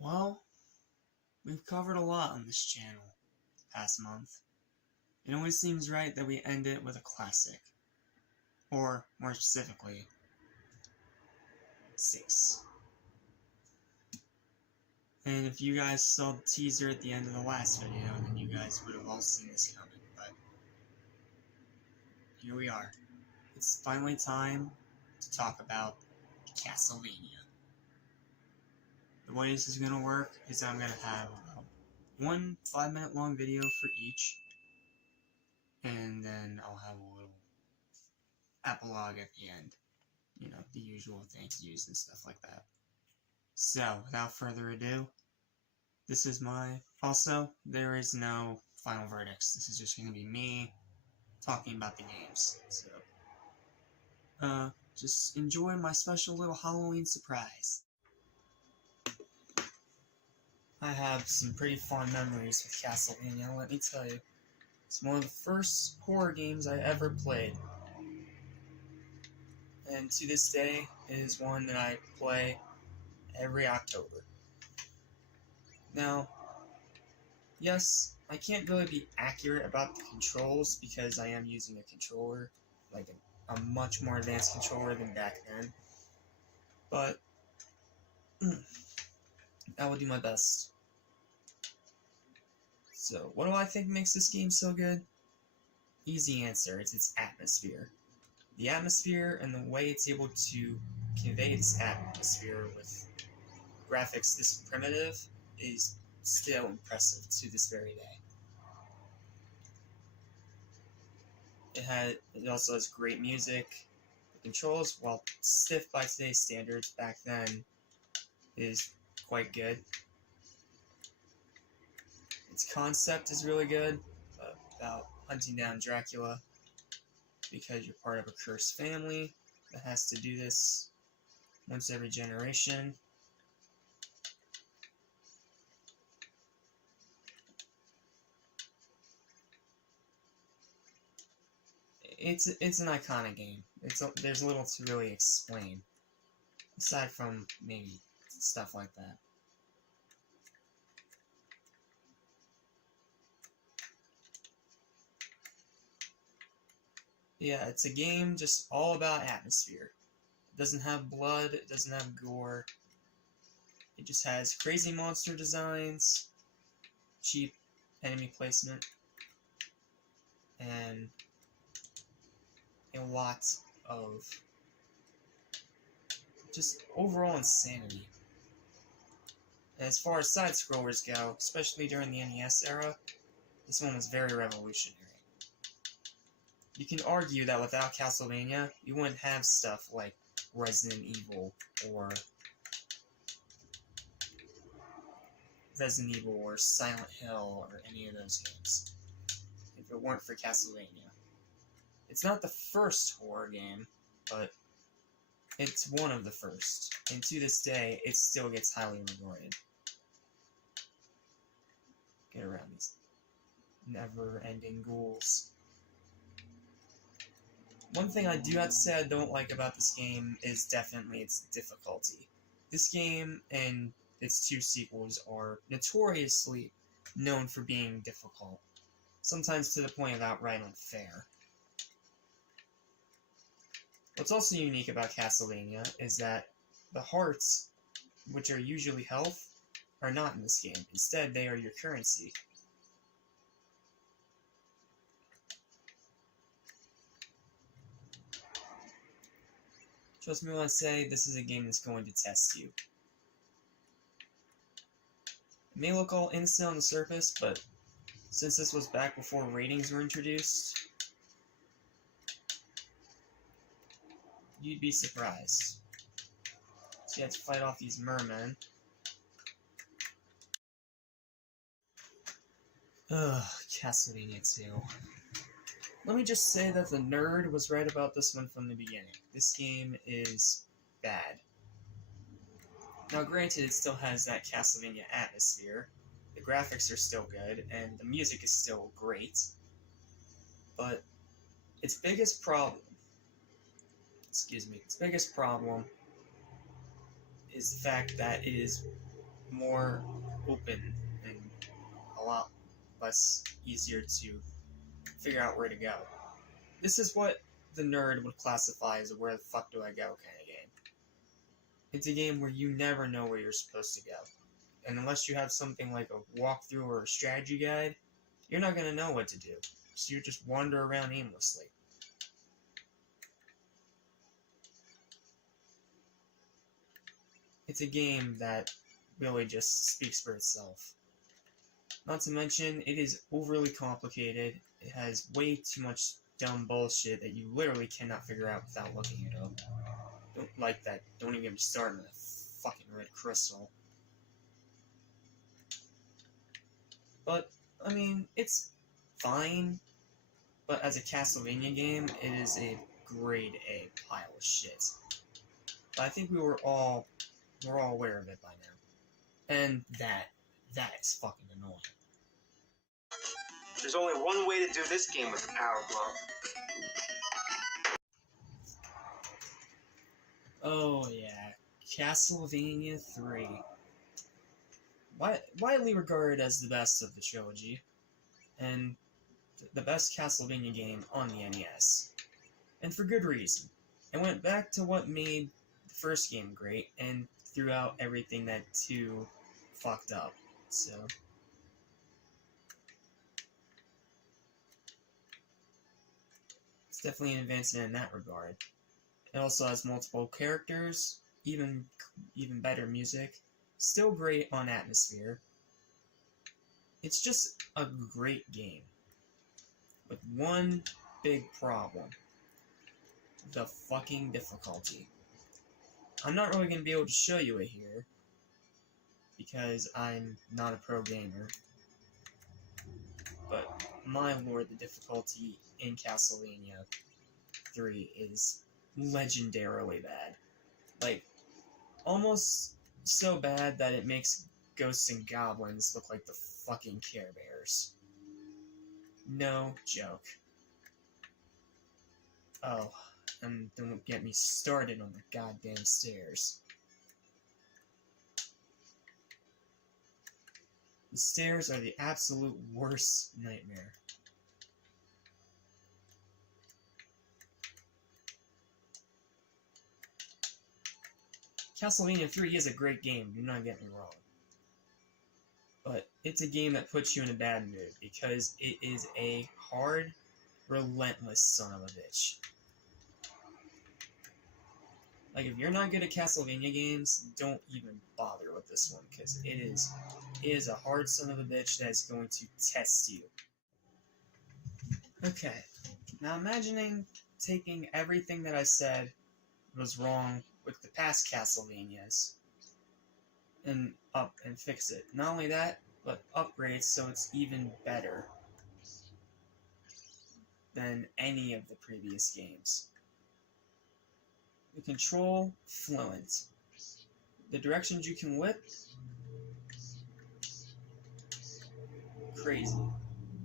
Well, we've covered a lot on this channel past month. It always seems right that we end it with a classic. Or, more specifically, 6. And if you guys saw the teaser at the end of the last video, then you guys would have all seen this coming, but here we are. It's finally time to talk about Castlevania. The way this is going to work is I'm going to have one 5-minute long video for each, and then I'll have a little epilogue at the end. You know, the usual thank yous and stuff like that. So, without further ado, this is my... Also, there is no final verdicts. This is just going to be me talking about the games. So, just enjoy my special little Halloween surprise. I have some pretty fond memories with Castlevania, let me tell you. It's one of the first horror games I ever played. And to this day, it is one that I play every October. Now, yes, I can't really be accurate about the controls because I am using a controller, like a much more advanced controller than back then. But, I will do my best. So, what do I think makes this game so good? Easy answer, it's its atmosphere. The atmosphere and the way it's able to convey its atmosphere with graphics this primitive is still impressive to this very day. It also has great music. The controls, while stiff by today's standards, back then is quite good. Its concept is really good, about hunting down Dracula because you're part of a cursed family that has to do this once every generation. It's an iconic game. There's little to really explain, aside from maybe stuff like that. Yeah, it's a game just all about atmosphere. It doesn't have blood, it doesn't have gore. It just has crazy monster designs, cheap enemy placement, and a lot of just overall insanity. And as far as side-scrollers go, especially during the NES era, this one was very revolutionary. You can argue that without Castlevania, you wouldn't have stuff like Resident Evil or Silent Hill or any of those games, if it weren't for Castlevania. It's not the first horror game, but it's one of the first, and to this day, it still gets highly regarded. Get around these never-ending ghouls. One thing I do have to say I don't like about this game is definitely its difficulty. This game and its 2 sequels are notoriously known for being difficult, sometimes to the point of outright unfair. What's also unique about Castlevania is that the hearts, which are usually health, are not in this game. Instead, they are your currency. Trust me when I say this is a game that's going to test you. It may look all innocent on the surface, but since this was back before ratings were introduced, you'd be surprised. So you have to fight off these mermen. Ugh, Castlevania 2. Let me just say that the nerd was right about this one from the beginning. This game is bad. Now granted, it still has that Castlevania atmosphere, the graphics are still good, and the music is still great, but its biggest problem is the fact that it is more open and a lot less easier to figure out where to go. This is what the nerd would classify as a where the fuck do I go kind of game. It's a game where you never know where you're supposed to go. And unless you have something like a walkthrough or a strategy guide, you're not going to know what to do. So you just wander around aimlessly. It's a game that really just speaks for itself. Not to mention, it is overly complicated. It has way too much dumb bullshit that you literally cannot figure out without looking it up. Don't like that. Don't even get me started on that fucking red crystal. But, I mean, it's fine. But as a Castlevania game, it is a grade A pile of shit. But I think we're all aware of it by now. And that is fucking annoying. There's only one way to do this game with the power glove. Oh yeah, Castlevania 3. Widely regarded as the best of the trilogy, and the best Castlevania game on the NES. And for good reason. It went back to what made the first game great, and threw out everything that 2 fucked up, so... It's definitely an advancement in that regard. It also has multiple characters, even better music, still great on atmosphere. It's just a great game. With one big problem. The fucking difficulty. I'm not really going to be able to show you it here, because I'm not a pro gamer. But, my lord, the difficulty in Castlevania 3 is legendarily bad. Like, almost so bad that it makes ghosts and goblins look like the fucking Care Bears. No joke. Oh, and don't get me started on the goddamn stairs. The stairs are the absolute worst nightmare. Castlevania 3 is a great game, do not get me wrong. But it's a game that puts you in a bad mood, because it is a hard, relentless son of a bitch. Like, if you're not good at Castlevania games, don't even bother with this one, because it is a hard son of a bitch that is going to test you. Okay, now imagining taking everything that I said was wrong with the past Castlevanias and fix it. Not only that, but upgrade so it's even better than any of the previous games. The control, fluent. The directions you can whip, crazy.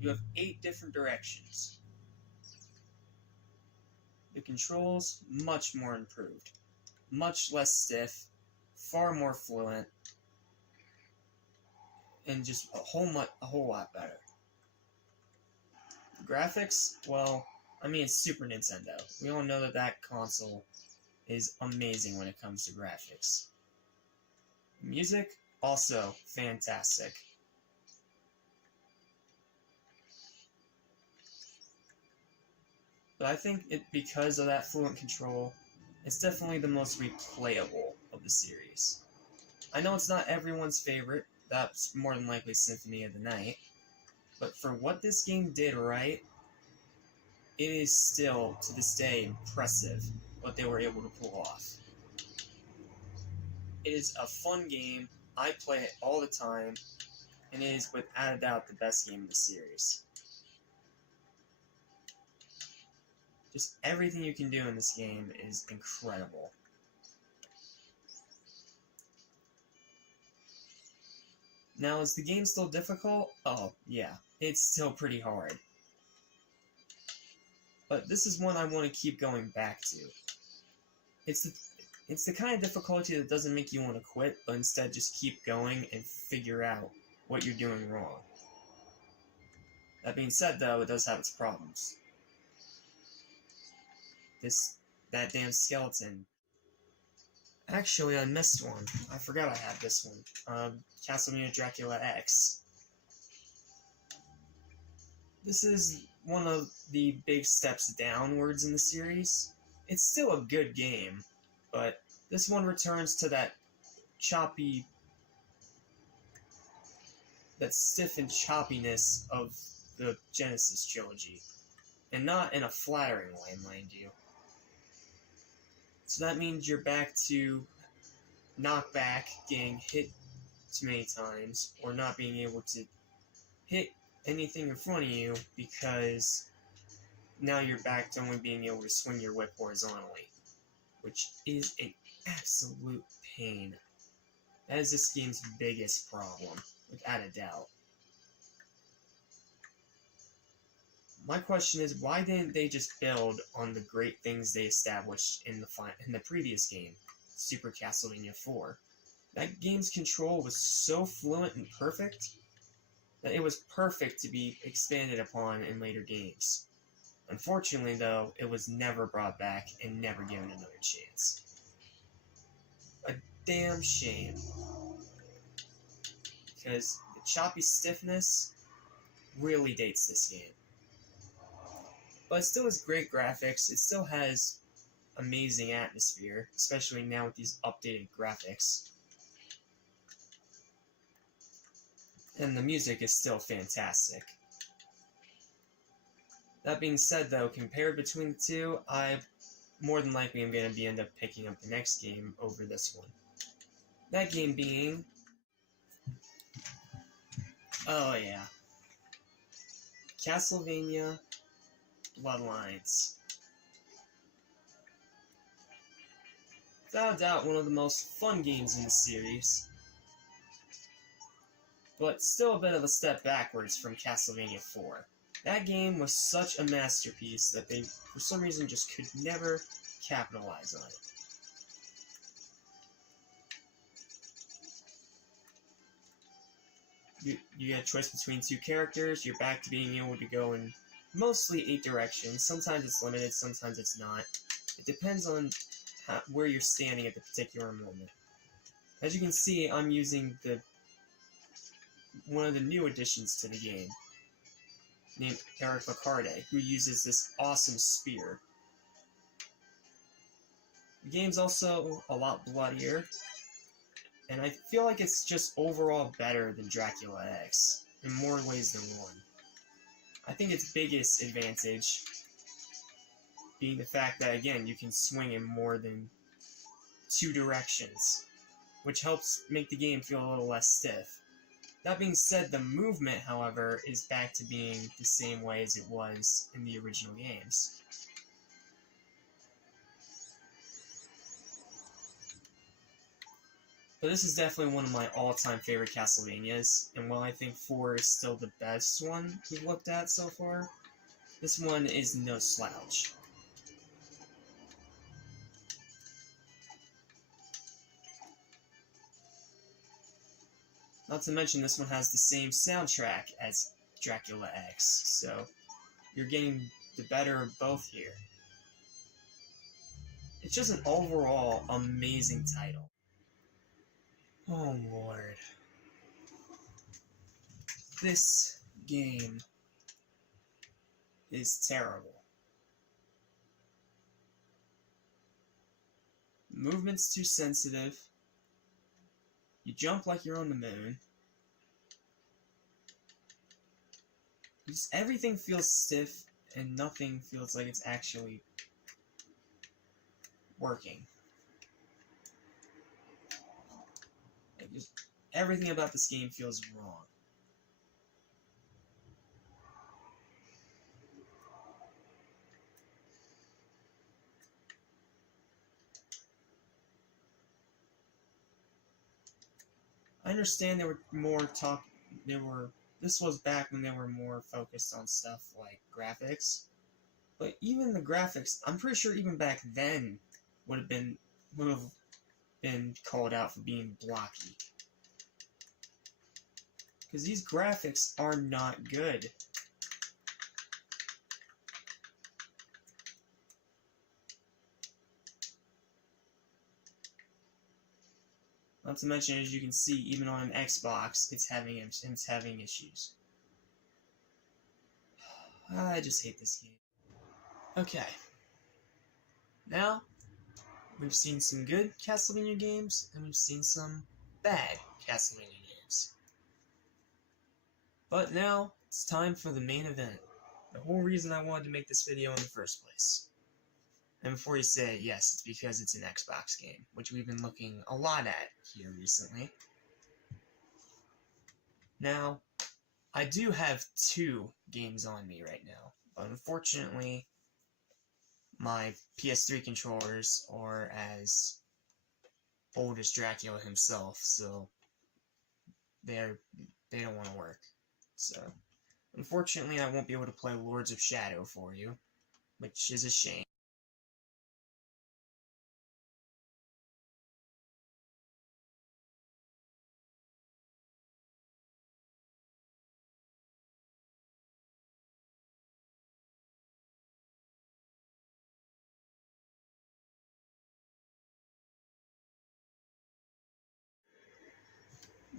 You have 8 different directions. The controls, much more improved. Much less stiff, far more fluent, and just a whole lot better. The graphics, well, I mean, it's Super Nintendo. We all know that console is amazing when it comes to graphics. Music, also fantastic. But I think because of that fluent control, it's definitely the most replayable of the series. I know it's not everyone's favorite, that's more than likely Symphony of the Night, but for what this game did right, it is still, to this day, impressive what they were able to pull off. It is a fun game, I play it all the time, and it is without a doubt the best game in the series. Just everything you can do in this game is incredible. Now, is the game still difficult? Oh, yeah, it's still pretty hard. But this is one I want to keep going back to. It's It's the kind of difficulty that doesn't make you want to quit, but instead just keep going and figure out what you're doing wrong. That being said, though, it does have its problems. That damn skeleton. Actually, I missed one. I forgot I had this one. Castlevania Dracula X. This is one of the big steps downwards in the series. It's still a good game, but this one returns to that choppy, that stiff and choppiness of the Genesis trilogy, and not in a flattering way, mind you. So that means you're back to knockback, getting hit too many times, or not being able to hit anything in front of you because now you're back to only being able to swing your whip horizontally, which is an absolute pain. That is this game's biggest problem, without a doubt. My question is, why didn't they just build on the great things they established in the previous game, Super Castlevania 4? That game's control was so fluent and perfect that it was perfect to be expanded upon in later games. Unfortunately, though, it was never brought back and never given another chance. A damn shame. Because the choppy stiffness really dates this game. But it still has great graphics, it still has amazing atmosphere, especially now with these updated graphics. And the music is still fantastic. That being said, though, compared between the two, I more than likely am going to end up picking up the next game over this one. That game being... oh yeah. Castlevania Bloodlines. Without a doubt, one of the most fun games in the series, but still a bit of a step backwards from Castlevania 4. That game was such a masterpiece that they, for some reason, just could never capitalize on it. You get a choice between two characters, you're back to being able to go in mostly 8 directions. Sometimes it's limited, sometimes it's not. It depends on where you're standing at the particular moment. As you can see, I'm using one of the new additions to the game, named Eric Lacarde, who uses this awesome spear. The game's also a lot bloodier, and I feel like it's just overall better than Dracula X, in more ways than one. I think its biggest advantage being the fact that, again, you can swing in more than 2 directions, which helps make the game feel a little less stiff. That being said, the movement, however, is back to being the same way as it was in the original games. But this is definitely one of my all-time favorite Castlevanias, and while I think 4 is still the best one we've looked at so far, this one is no slouch. Not to mention, this one has the same soundtrack as Dracula X, so you're getting the better of both here. It's just an overall amazing title. Oh lord. This game is terrible. The movement's too sensitive. You jump like you're on the moon. Everything feels stiff, and nothing feels like it's actually working. Everything about this game feels wrong. I understand this was back when they were more focused on stuff like graphics, but even the graphics, I'm pretty sure even back then would have been called out for being blocky. Because these graphics are not good. Not to mention, as you can see, even on an Xbox, it's having issues. I just hate this game. Okay. Now, we've seen some good Castlevania games, and we've seen some bad Castlevania games. But now, it's time for the main event. The whole reason I wanted to make this video in the first place. And before you say it, yes, it's because it's an Xbox game, which we've been looking a lot at here recently. Now, I do have 2 games on me right now, but unfortunately, my PS3 controllers are as old as Dracula himself, so they don't want to work. So, unfortunately, I won't be able to play Lords of Shadow for you, which is a shame.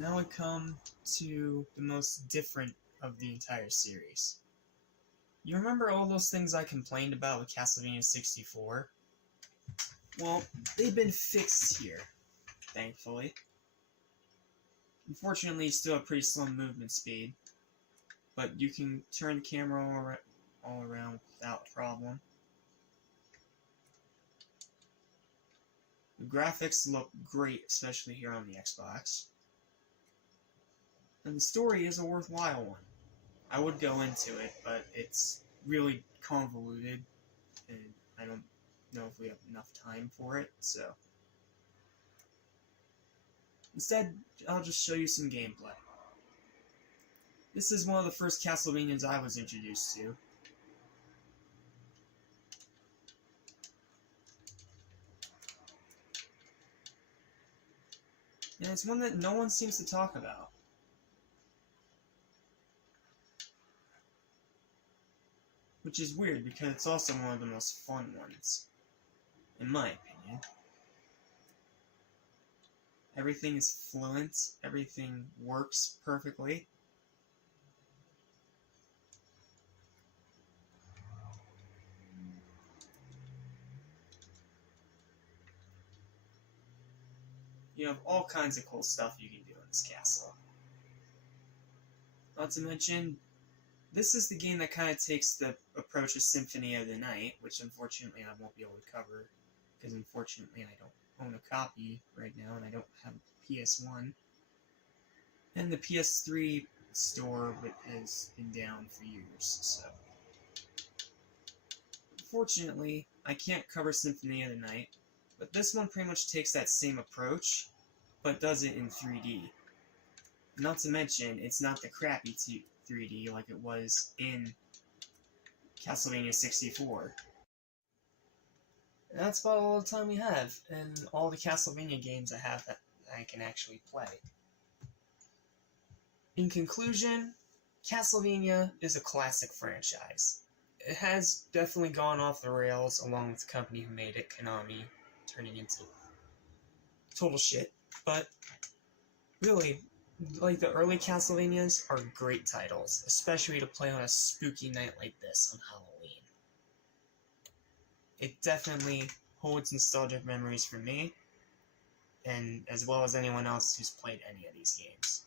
Now we come to the most different of the entire series. You remember all those things I complained about with Castlevania 64? Well, they've been fixed here, thankfully. Unfortunately, you still have pretty slow movement speed, but you can turn the camera all around without a problem. The graphics look great, especially here on the Xbox. And the story is a worthwhile one. I would go into it, but it's really convoluted, and I don't know if we have enough time for it, so... Instead, I'll just show you some gameplay. This is one of the first Castlevanias I was introduced to. And it's one that no one seems to talk about. Which is weird, because it's also one of the most fun ones, in my opinion. Everything is fluent, everything works perfectly. You have all kinds of cool stuff you can do in this castle. Not to mention, this is the game that kind of takes the approach of Symphony of the Night, which unfortunately I won't be able to cover, because unfortunately I don't own a copy right now, and I don't have a PS1. And the PS3 store has been down for years, so... Unfortunately, I can't cover Symphony of the Night, but this one pretty much takes that same approach, but does it in 3D. Not to mention, it's not the crappy 3D like it was in Castlevania 64. And that's about all the time we have, and all the Castlevania games I have that I can actually play. In conclusion, Castlevania is a classic franchise. It has definitely gone off the rails along with the company who made it, Konami, turning into total shit, but really, like the early Castlevanias are great titles, especially to play on a spooky night like this on Halloween. It definitely holds nostalgic memories for me, and as well as anyone else who's played any of these games.